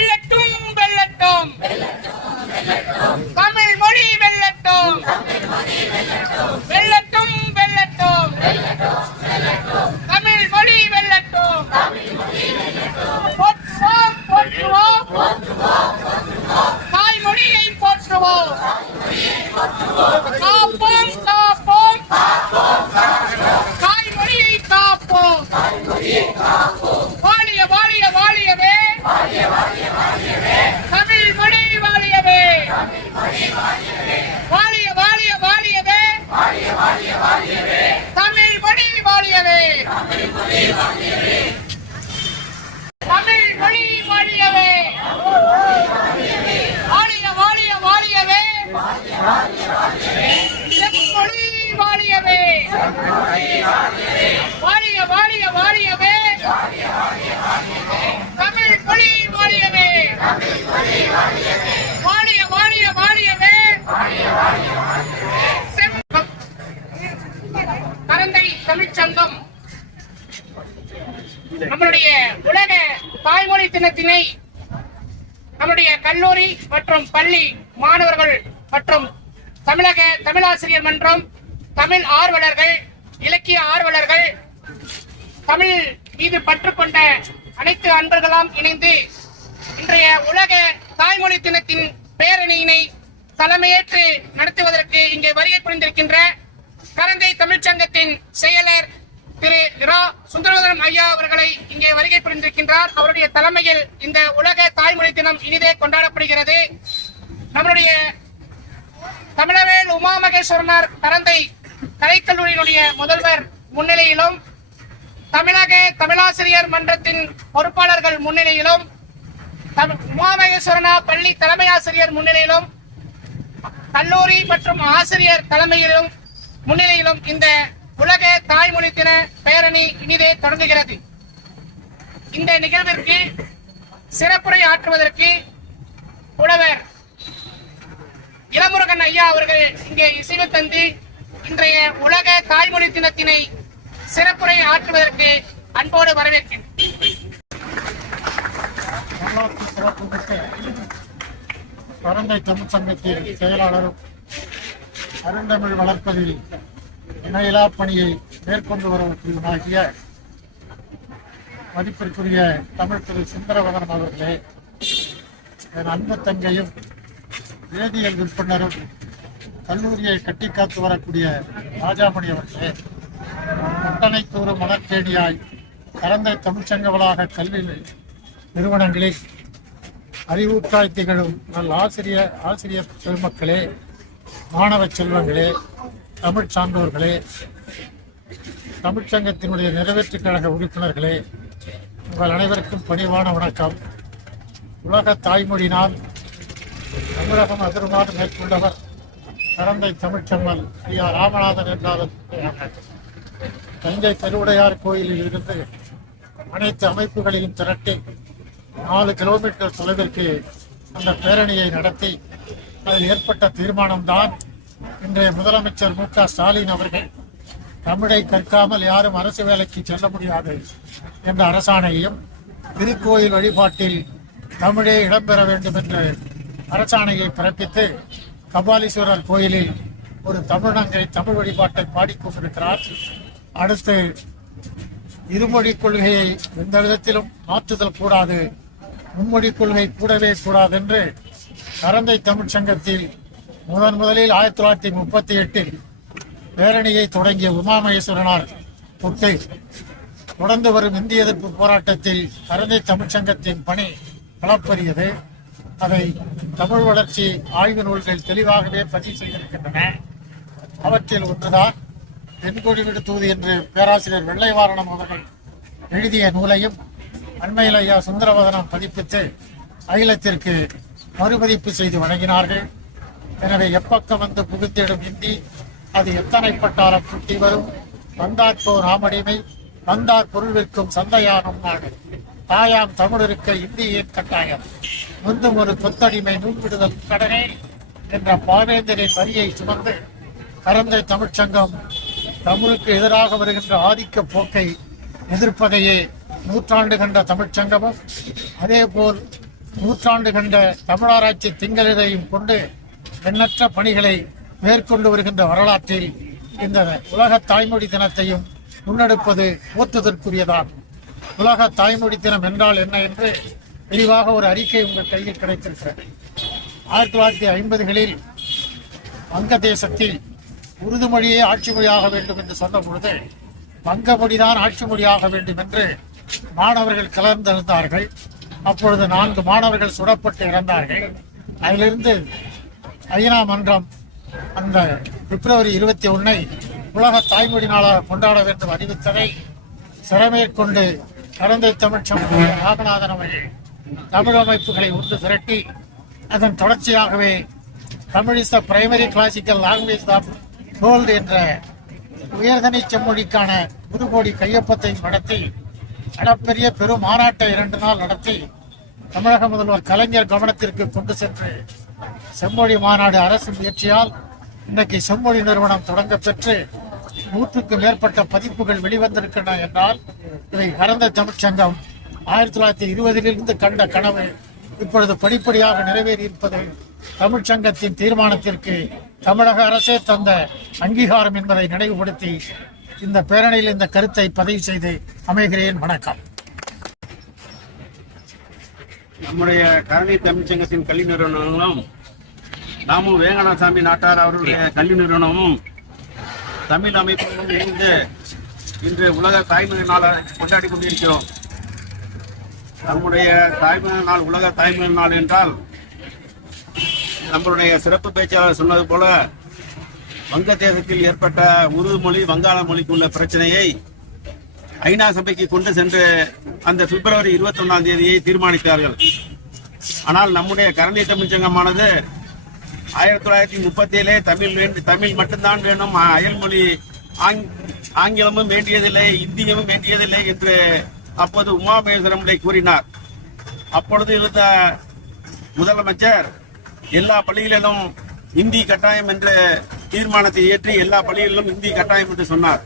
வெல்லட்டும் வெல்லட்டும் தமிழ் மொழி வெல்லட்டும் வெல்லட்டும் வெல்லட்டும் தமிழ் மொழி வெல்லட்டும் போற்றுவோம் போற்றுவோம் தாய்மொழியை போற்றுவோம் காப்போம் காப்போம் தாய்மொழியை காப்போம் வாழிய வாழிய வாழியவே தமிழ் மொழி வாழியவே வாழிய வாழிய வாழியவே தமிழ் மொழி வாழியவே தமிழ் மொழி வாழியவே வாழிய வாழிய வாழியவே செம்மொழி வாழியவே வாழிய வாழிய வாழியவே தமிழ் மொழி வாழியவே வாழிய வாழிய வாழியவே கரந்தை தமிழ்ச்சங்கம் நம்மளுடைய உலக தாய்மொழி தினத்தினை நம்முடைய கல்லூரி மற்றும் பள்ளி மாணவர்கள் மற்றும் தமிழக தமிழாசிரியர் மன்றம், தமிழ் ஆர்வலர்கள், இலக்கிய ஆர்வலர்கள், தமிழ் மீது பற்று கொண்ட அனைத்து அன்பர்களாம் இணைந்து இன்றைய உலக தாய்மொழி தினத்தின் பேரணியினை தலைமையேற்று நடத்துவதற்கு இங்கே வருகை புரிந்திருக்கின்ற கரந்தை தமிழ்ச்சங்கத்தின் செயலர் திரு இரா சுந்தரவதனம் ஐயா அவர்களை இங்கே வருகை புரிந்திருக்கின்றார். அவருடைய தலைமையில் இந்த உலக தாய்மொழி தினம் இனிதே கொண்டாடப்படுகிறது. நம்மளுடைய தமிழவேல் உமா மகேஸ்வரனார் கரந்தை கலைக்கல்லூரியினுடைய முதல்வர் முன்னிலையிலும், தமிழக தமிழாசிரியர் மன்றத்தின் பொறுப்பாளர்கள் முன்னிலையிலும், உமா மகேஸ்வரனா பள்ளி தலைமை ஆசிரியர் முன்னிலையிலும், கல்லூரி மற்றும் ஆசிரியர் தலைமையிலும் முன்னிலையிலும் இந்த உலக தாய்மொழி தின பேரணி இனிதே தொடங்குகிறது. இந்த நிகழ்விற்கு சிறப்புரை ஆற்றுவதற்கு புலவர் இளமுருகன் ஐயா அவர்கள் இங்கே இசைவு தந்து இன்றைய உலக தாய்மொழி தினத்தினை சிறப்புரை ஆற்றுவதற்கு அன்போடு வரவேற்கிறேன். கரந்தை தமிழ்ச்சங்கத்தின் செயலாளரும் அருந்தமிழ் வளர்ப்பதில் இணையிலா பணியை மேற்கொண்டு வருவதாகிய மதிப்பிற்குரிய தமிழ் திரு சுந்தரவதனம் அவர்களே, என் அன்பு தங்கையும் வேதியியல் விற்பனரும் கல்லூரியை கட்டிக்காத்து வரக்கூடிய ராஜாமணி அவர்களே, ஒட்டனைத்தூறு மலர்கேணியாய் கரந்தை தமிழ்ச்சங்க வளாக கல்வி நிறுவனங்களில் அறிவுற்றாய் திகழும் நல் ஆசிரியர் பெருமக்களே, மாணவ செல்வங்களே, தமிழ் சான்றோர்களே, தமிழ்ச்சங்கத்தினுடைய நிறைவேற்றுக் கழக உறுப்பினர்களே, உங்கள் அனைவருக்கும் பணிவான வணக்கம். உலக தாய்மொழி நாள் தமிழகம் அதிர்மாறு மேற்கொண்டவர் கரந்தை தமிழ்ச்செம்மல் ஐயா ராமநாதன் என்றாலும் தஞ்சை பெருவுடையார் கோயிலில் இருந்து அனைத்து அமைப்புகளிலும் திரட்டி 4 கிலோமீட்டர் தொலைவிற்கு அந்த பேரணியை நடத்தி அதில் ஏற்பட்ட தீர்மானம்தான் இன்றைய முதலமைச்சர் மு.க. ஸ்டாலின் அவர்கள் தமிழை கற்காமல் யாரும் அரசு வேலைக்கு செல்ல முடியாது என்ற அரசாணையையும், திருக்கோயில் வழிபாட்டில் தமிழே இடம்பெற வேண்டும் என்ற அரசாணையை பிறப்பித்து கபாலீஸ்வரர் கோயிலில் ஒரு தமிழங்கை தமிழ் வழிபாட்டை பாடிக்கொண்டிருக்கிறார். அடுத்து இருமொழி கொள்கையை எந்த விதத்திலும் மாற்றுதல் கூடாது, மும்மொழி கொள்கை கூடவே கூடாது என்று கரந்தை தமிழ்ச்சங்கத்தில் முதலில் 1938 பேரணியை தொடங்கிய உமா மகேஸ்வரனார் தொட்டு தொடர்ந்து வரும் இந்திய எதிர்ப்பு போராட்டத்தில் கரந்தை தமிழ்ச்சங்கத்தின் பணி களப்பரியது. அதை தமிழ் வளர்ச்சி ஆய்வு நூல்கள் தெளிவாகவே பதிவு செய்திருக்கின்றன. அவற்றில் ஒன்றுதான் தென்கொடி விடுத்தூது என்று பேராசிரியர் வெள்ளைவாரணம் அவர்கள் எழுதிய நூலையும் அண்மையில் ஐயா சுந்தரவதனம் பதிப்பித்து அகிலத்திற்கு மறுபதிப்பு செய்து வழங்கினார்கள். எனவே எப்பக்கம் வந்து புகுத்திடும் இந்தி அது எத்தனை பட்டாரம் சுட்டி வரும், வந்தார்கோ நாமடிமை வந்தார் பொருள் விற்கும் சந்தையானும் நாடு, தாயாம் தமிழ் இருக்க இந்தியின் கட்டாயம் முந்தும் ஒரு கொத்தடிமை நூல்விடுதல் கடனே என்ற பாவேந்தரின் வரியை சுமந்து கரந்தை தமிழ்ச்சங்கம் தமிழுக்கு எதிராக வருகின்ற ஆதிக்க போக்கை எதிர்ப்பதையே நூற்றாண்டு கண்ட தமிழ்ச்சங்கமும், அதே போல் நூற்றாண்டு கண்ட தமிழாராய்ச்சி திங்களிடையும் கொண்டு எண்ணற்ற பணிகளை மேற்கொண்டு வருகின்ற வரலாற்றில் இந்த உலக தாய்மொழி தினத்தையும் முன்னெடுப்பது போற்றுதற்குரியதாகும். உலக தாய்மொழி தினம் என்றால் என்ன என்று விரிவாக ஒரு அறிக்கை உங்கள் கையில் கிடைத்திருக்கிறது. 1950களில் வங்கதேசத்தில் உருது மொழியே ஆட்சி மொழியாக வேண்டும் என்று சொன்ன பொழுது வங்க மொழிதான் ஆட்சி மொழியாக வேண்டும் என்று மாணவர்கள் கலந்திருந்தார்கள். அப்பொழுது 4 மாணவர்கள் சுடப்பட்டு இறந்தார்கள். அதிலிருந்து ஐநா மன்றம் அந்த பிப்ரவரி 21 உலக தாய்மொழி நாளாக கொண்டாட வேண்டும் அறிவித்ததை சிறமேற்கொண்டு கலந்தை தமிழ்ச்சங்க ராமநாதன் அவர்கள் தமிழ் அமைப்புகளை ஒன்று திரட்டி அதன் தொடர்ச்சியாகவே Tamil is the primary classical language of world என்ற உயர்தனி செம்மொழிக்கான முதுகோடி கையொப்பத்தை நடத்தி அளப்பெரிய பெரும் மாநாட்டை 2 நாள் நடத்தி தமிழக முதல்வர் கலைஞர் கவனத்திற்கு கொண்டு சென்று செம்மொழி மாநாடு அரசு முயற்சியால் இன்றைக்கு செம்மொழி நிறுவனம் தொடங்க பெற்று 100க்கும் மேற்பட்ட பதிப்புகள் வெளிவந்திருக்கின்றன என்றால் இதை கலந்த தமிழ்ச்சங்கம் 1920லிருந்து கண்ட கனவு இப்பொழுது படிப்படியாக நிறைவேறியிருப்பது தமிழ்ச்சங்கத்தின் தீர்மானத்திற்கு தமிழக அரசே தந்த அங்கீகாரம் என்பதை நினைவுபடுத்தி இந்த பேரணியில் இந்த கருத்தை பதிவு செய்து அமைகிறேன். வணக்கம். நம்முடைய கரணி தமிழ்ச்சங்கத்தின் கல்வி நிறுவனங்களும் நாமும் வேங்கடசாமி நாட்டார் அவருடைய கல்வி நிறுவனமும் தமிழ் அமைப்புகளும் இணைந்து இன்று உலக தாய்மொழி நாளை கொண்டாடி கொண்டிருக்கிறோம். நம்முடைய தாய்மொழி நாள் உலக தாய்மொழி நாள் என்றால் நம்மளுடைய சிறப்பு பேச்சாளர் சொன்னது போல வங்கதேசத்தில் ஏற்பட்ட உருது மொழி வங்காள மொழிக்கு உள்ள பிரச்சனையை ஐநா சபைக்கு கொண்டு சென்று அந்த பிப்ரவரி 21ஆம் தேதியை தீர்மானித்தார்கள். ஆனால் நம்முடைய கரணி தமிழ்ச்சங்கமானது 1937 தமிழ் மட்டும்தான் வேணும், அயல்மொழி ஆங்கிலமும் வேண்டியதில்லை, இந்தியமும் வேண்டியதில்லை என்று அப்போது உமாமகேஸ்வரமுடைய கூறினார். அப்பொழுது இருந்த முதலமைச்சர் எல்லா பள்ளிகளிலும் இந்தி கட்டாயம் என்ற தீர்மானத்தை ஏற்றி எல்லா பள்ளிகளிலும் இந்தி கட்டாயம் என்று சொன்னார்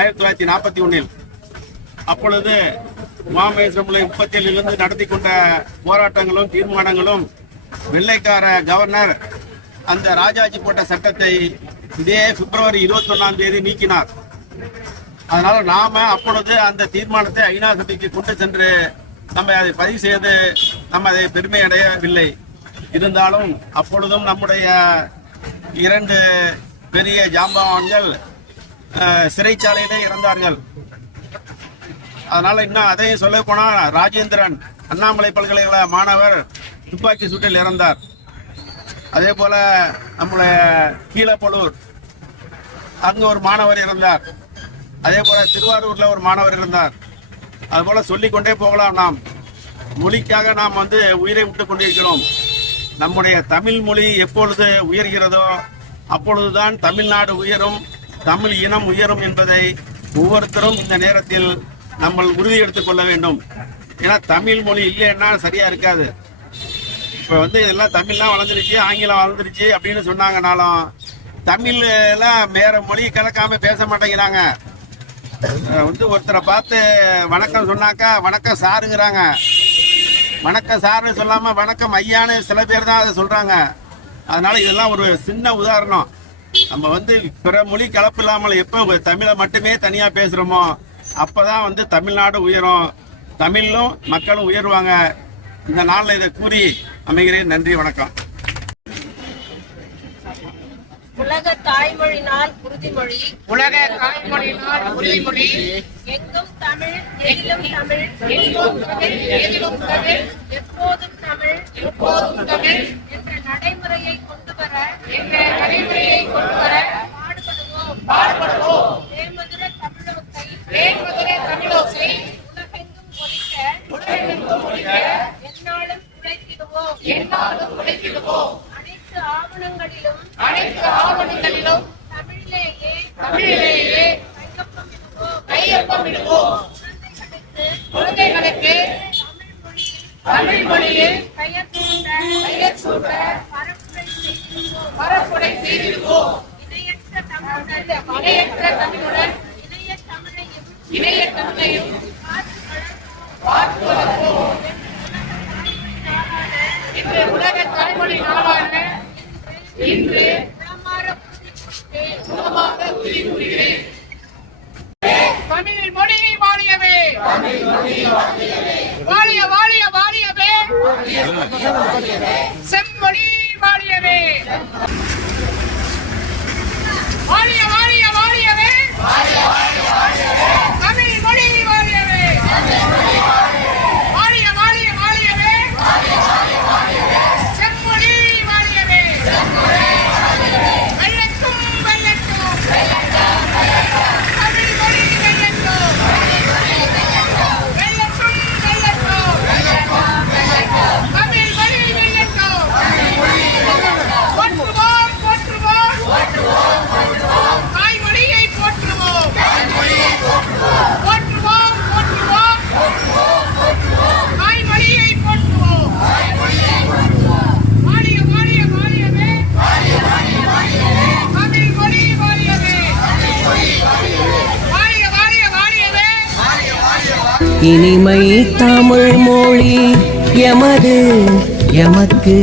1941. அப்பொழுது உமாமகேஸ்வரமுலை 37 நடத்தி கொண்ட போராட்டங்களும் தீர்மானங்களும் வெள்ளைக்கார கவர்னர் அந்த ராஜாஜி போட்ட சட்டத்தை இதே பிப்ரவரி 21ஆம் தேதி நீக்கினார். அதனால நாம அப்பொழுது அந்த தீர்மானத்தை ஐநா சபைக்கு கொண்டு சென்று நம்ம அதை பதிவு செய்து நம்ம அதை பெருமை அடையவில்லை. இருந்தாலும் அப்பொழுதும் நம்முடைய 2 பெரிய ஜாம்பவான்கள் சிறைச்சாலையிலே இறந்தார்கள். அதனால இன்னும் அதையும் சொல்ல போனா ராஜேந்திரன் அண்ணாமலை பல்கலைக்கழக மாணவர் துப்பாக்கி சூட்டில் இறந்தார். அதே போல நம்முடைய கீழப்பலூர் அங்கு ஒரு மாணவர் இறந்தார். அதே போல திருவாரூர்ல ஒரு மாணவர் இருந்தார். அது போல சொல்லிக்கொண்டே போகலாம். நாம் மொழிக்காக நாம் உயிரை விட்டுக் கொண்டிருக்கிறோம். நம்முடைய தமிழ் மொழி எப்பொழுது உயர்கிறதோ அப்பொழுதுதான் தமிழ்நாடு உயரும், தமிழ் இனம் உயரும் என்பதை ஒவ்வொருத்தரும் இந்த நேரத்தில் நம்ம உறுதி எடுத்துக் கொள்ள வேண்டும். ஏன்னா தமிழ் மொழி இல்லைன்னா சரியா இருக்காது. இப்ப இதெல்லாம் தமிழ்லாம் வளர்ந்துருச்சு, ஆங்கிலம் வளர்ந்துருச்சு அப்படின்னு சொன்னாங்கனாலும் தமிழ்ல வேற மொழி கலக்காம பேச மாட்டேங்கிறாங்க. ஒருத்தரை பார்த்து வணக்கம் சொன்னாக்கா வணக்கம் சாருங்கிறாங்க. வணக்கம் சாருன்னு சொல்லாம வணக்கம் ஐயான்னு சில பேர் தான் அதை சொல்றாங்க. அதனால இதெல்லாம் ஒரு சின்ன உதாரணம். நம்ம பிற மொழி கலப்பு இல்லாமல் எப்ப தமிழை மட்டுமே தனியா பேசுறோமோ அப்பதான் தமிழ்நாடு உயரும், தமிழும் மக்களும் உயர்வாங்க. இந்த நாள்ல இதை கூறி அமைகிறேன். நன்றி, வணக்கம். உலக தாய்மொழி நாள் உறுதிமொழி. உலக தாய்மொழி நாள் உறுதிமொழி. எங்கும் தமிழ், எதிலும் தமிழ், எங்கும் தமிழ், எதிலும் தமிழ், எப்போதும் தமிழ், எப்போதும் தமிழ் என்ற நடைமுறையை கொண்டு வர பாடுபடுவோம். தேமதுர தமிழோசை, தமிழோசை உலகெங்கும் ஒலிக்க எந்நாளும் உழைத்திடுவோம். அனைத்து ஆவணங்களிலும் தமிழிலேயே கையொப்பமிடுவோம். குழந்தைகளுக்கு தமிழ் மொழியில் பெயர் சூட்ட பரப்புரை செய்திடுவோம். இணையற்ற தமிழுடன் இணைய தமிழையும் காத்து வளர்ப்போம். இன்று உலக தாய்மொழி நாளான இன்று உளமாற உறுதி கூறுகிறேன். தமிழ் மொழி வாழியவே, வாழிய வாழிய வாழியவே, செம்மொழி வாழியவே, வாழிய வாழிய வாழியவே, தமிழ் மொழி வாழியவே, வாழிய வாழிய வாழியவே, செம்மொழி வாழியவே, வெள்ளட்டும் வெள்ளட்டும், தமிழ் மொழி வெள்ளட்டும், வெள்ளட்டும் வெள்ளட்டும், தமிழ் மொழி வெள்ளட்டும், போற்றுவோம் போற்றுவோம், தாய்மொழியை போற்றுவோம், போற்றுவோம் போற்றுவோம், தாய்மொழியை போற்றுவோம், வாழிய வாழிய வாழியவே, தமிழ் மொழி வாழியவே, வாழிய வாழிய வாழியவே, இனிமை தமிழ் மொழி எமது எமக்கு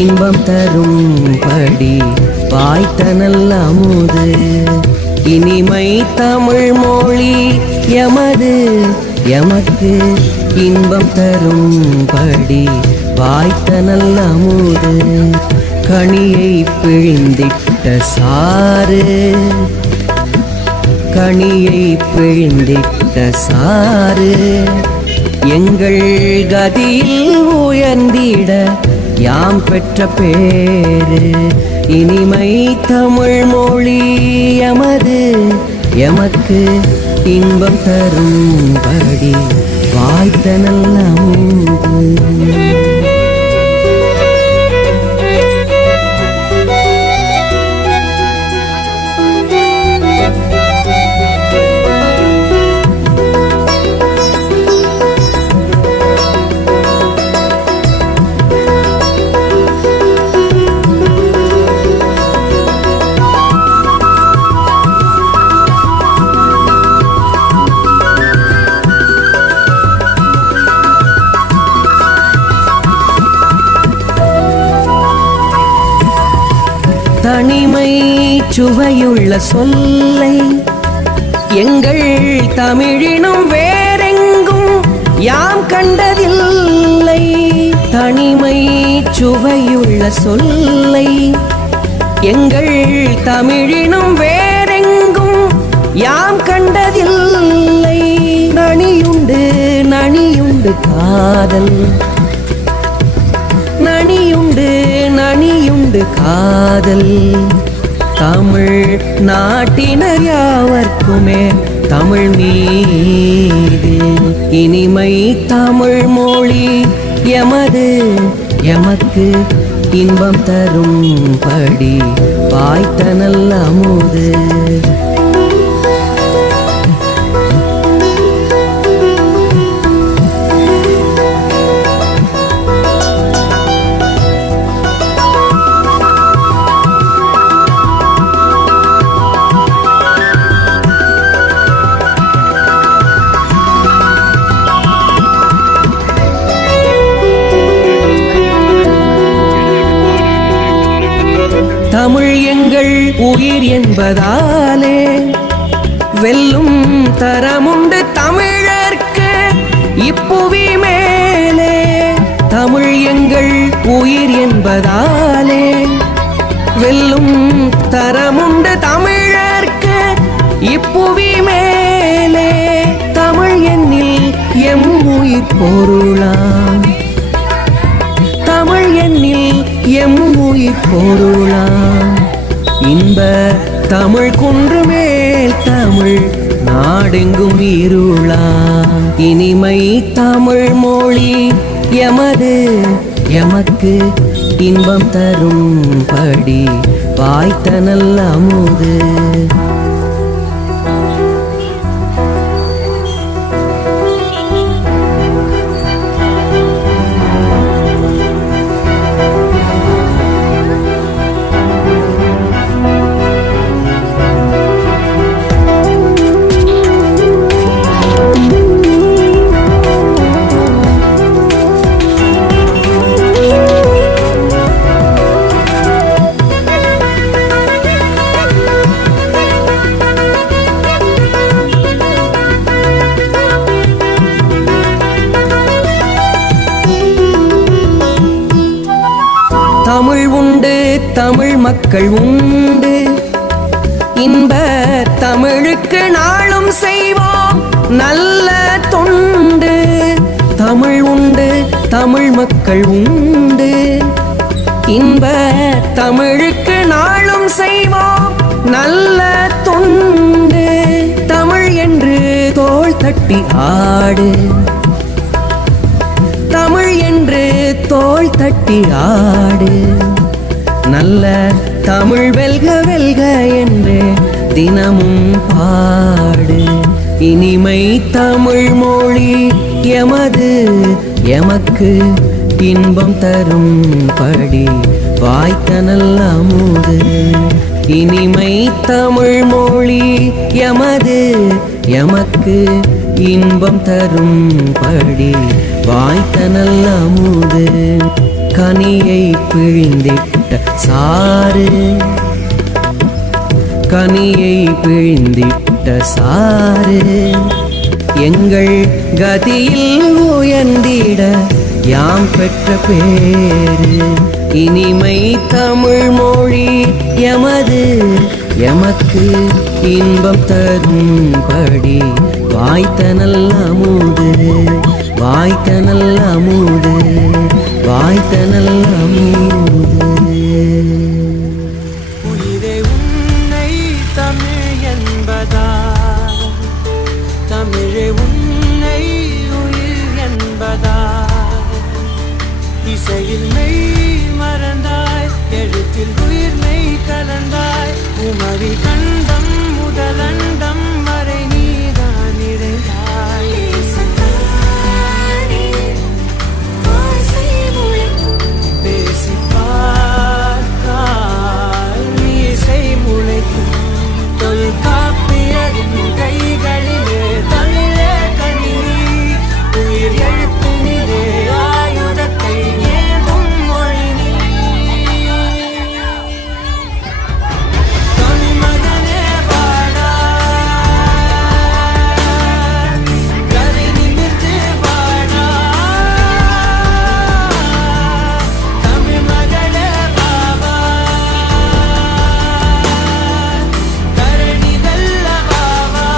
இன்பம் தரும்படி வாய்த்த நல்ல அமுது. இனிமை தமிழ் மொழி எமது எமக்கு இன்பம் தரும்படி வாய்த்த நல்ல அமுது. கனியை பிழிந்திட்ட சாறு, கனியை பிழிந்திட்ட சாறு, எங்கள் கதியில் உயர்ந்திட யாம் பெற்ற பேரு. இனிமை தமிழ் மொழி எமது எமக்கு இன்பம் தரும்படி வாய்த்த நல்ல அமுது. தனிமை சுவையுள்ள சொல்லை எங்கள் தமிழினும் வேறெங்கும் யாம் கண்டதில்லை. தனிமை சுவையுள்ள சொல்லை எங்கள் தமிழினும் வேறெங்கும் யாம் கண்டதில்லை. நனியுண்டு நனியுண்டு காதல், நனியுண்டு நனியுண்டு காதல், தமிழ் நாட்டினர் யாவர்க்குமே தமிழ் மீது. இனிமை தமிழ் மொழி எமது எமக்கு இன்பம் தரும்படி வாய்த்த நல்ல அமுது. தமிழ் எங்கள் உயிர் என்பதாலே வெல்லும் தரமுண்டு தமிழர்க்கு இப்புவி மேலே. தமிழ் எங்கள் உயிர் என்பதாலே வெல்லும் தரமுண்டு தமிழர்க்கு இப்புவி மேலே. தமிழ் எண்ணில் எம் உயிர் பொருளாம், தமிழ் எண்ணில் எம் உயிர் பொருளாம். இன்ப தமிழ் குன்று மேல் தமிழ் நாடெங்கும் இருளாம். இனிமை தமிழ் மொழி எமது எமக்கு இன்பம் தரும்படி வாய்த்த நல்ல அமுது. தமிழ் உண்டு, தமிழ் மக்கள் உண்டு. இன்ப தமிழுக்கு நாளும் செய்வோம் நல்ல தொண்டு. தமிழ் உண்டு, தமிழ் மக்கள் உண்டு. இன்ப தமிழுக்கு நாளும் செய்வோம் நல்ல தொண்டு. தமிழ் என்று தோள் தட்டி ஆடு, தமிழ் என்று தோள் தட்டி ஆடு. நல்ல தமிழ் வெல்க வெல்க என்று தினமும் பாடு. இனிமை தமிழ் மொழி எமது எமக்கு இன்பம் தரும் படி வாய்த்த நல்ல அமுது. இனிமை தமிழ் மொழி எமது எமக்கு இன்பம் தரும் படி வாய்த்த நல்ல அமுது. கனியை பிழிந்திட்ட சாறு, கனியை பிழிந்திட்ட சாறு. எங்கள் கதியில் உயர்ந்திட யாம் பெற்ற பேரு. இனிமை தமிழ் மொழி எமது எமக்கு இன்பம் தரும் படி வாய்த்த நல்ல அமுது. வாய்த்த நல்ல அமுது, வாய்த்த நல்ல அமுது. உயிரே உன்னை தமிழ் என்பதா, தமிழே உன்னை உயிர் என்பதா. இசையில் மெய் மறந்தாய், எழுத்தில் உயிர் மெய் கலந்தாய். உமரி கண்டம் முதலண்டம் வரை நீதான் நிறைந்தாய். பேசி பார்த்தால் மீசை முளைக்கும். தொல்காப்பியரின் கைகளிலே தமிழே கணினி. உயிர் எழுத்தினிலே ஆயுதத்தை ஏதும் மொழி நீ. தமிழ் மகனே வாடா, கரை நிமிர்ந்து வாடா. தமிழ் மகளே வாவா, தரணி வெல்ல வாவா.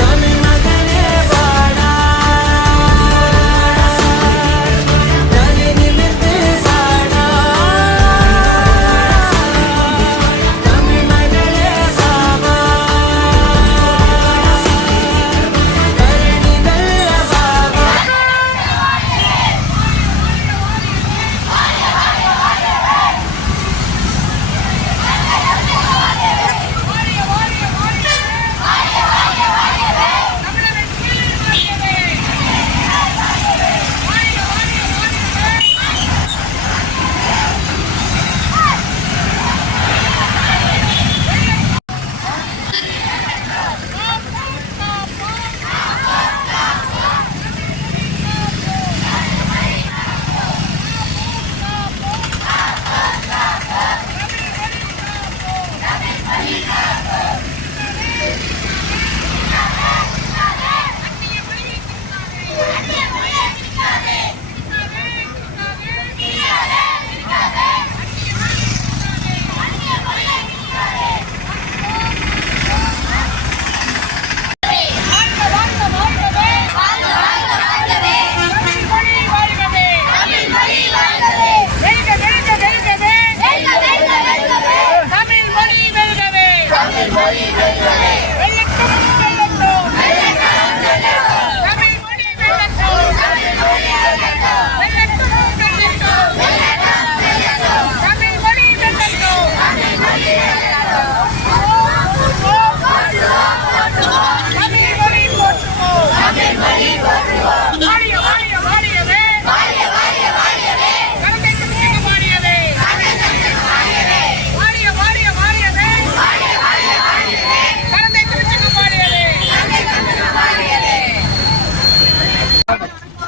தமிழ் மகனே வாடா, கரை நிமிர்ந்து வாடா. தமிழ் மகளே வாவா, தரணி வெல்ல வாவா.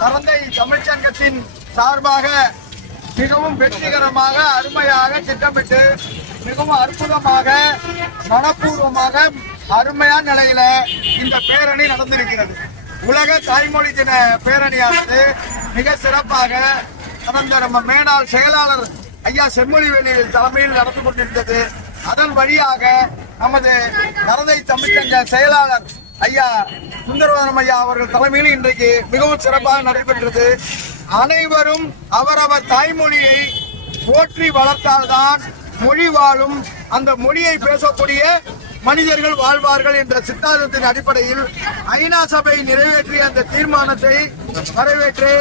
தரந்தை தமிழ்ச்சங்கத்தின் சார்பாக மிகவும் வெற்றிகரமாக அருமையாக திட்டமிட்டு மிகவும் அற்புதமாக மனப்பூர்வமாக அருமையான நிலையில இந்த பேரணி நடந்திருக்கிறது. உலக தாய்மொழி தின பேரணியானது மிக சிறப்பாக கடந்த நம்ம மேனாள் செயலாளர் ஐயா செம்மொழிவேலி தலைமையில் நடந்து கொண்டிருந்தது. அதன் வழியாக நமது கரந்தை தமிழ்ச்சங்க செயலாளர் ஐயா சுந்தரவதனம் ஐயா அவர்கள் தலைமையில் இன்றைக்கு மிகவும் சிறப்பாக நடைபெற்றது. அனைவரும் அவரவர் தாய்மொழியை போற்றி வளர்த்தால்தான் மொழி வாழும், அந்த மொழியை பேசக்கூடிய மனிதர்கள் வாழ்வார்கள் என்ற சித்தாந்தத்தின் அடிப்படையில் ஐநா சபை நிறைவேற்றிய அந்த தீர்மானத்தை வரவேற்று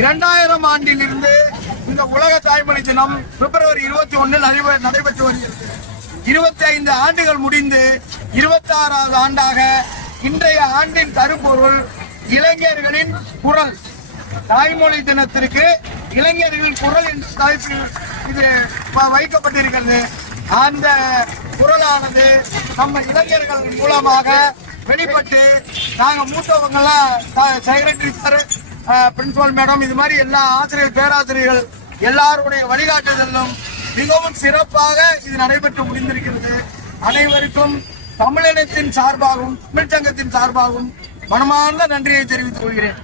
2000 ஆண்டில் இருந்து இந்த உலக தாய்மொழி தினம் பிப்ரவரி 21 நடைபெற்று வருகிறது. 25 ஆண்டுகள் முடிந்து 26வது ஆண்டாக இன்றைய ஆண்டின் கருப்பொருள் இளைஞர்களின் குரல். தாய்மொழி தினத்திற்கு இளைஞர்களின் குரல் என்ற தலைப்பில் இது வைக்கப்பட்டிருக்கிறது. அந்த குரலானது நம்ம இளைஞர்கள் மூலமாக வெளிப்பட்டு நாங்கள் மூத்தவங்கெல்லாம் செக்ரட்டரி சார், பிரின்சிபல் மேடம், இது மாதிரி எல்லா ஆசிரியர் பேராசிரியர்கள் எல்லாருடைய வழிகாட்டுதலும் மிகவும் சிறப்பாக இது நடைபெற்று முடிந்திருக்கிறது. அனைவருக்கும் தமிழினத்தின் சார்பாகவும் தமிழ்ச்சங்கத்தின் சார்பாகவும் மனமார்ந்த நன்றியை தெரிவித்துக் கொள்கிறேன்.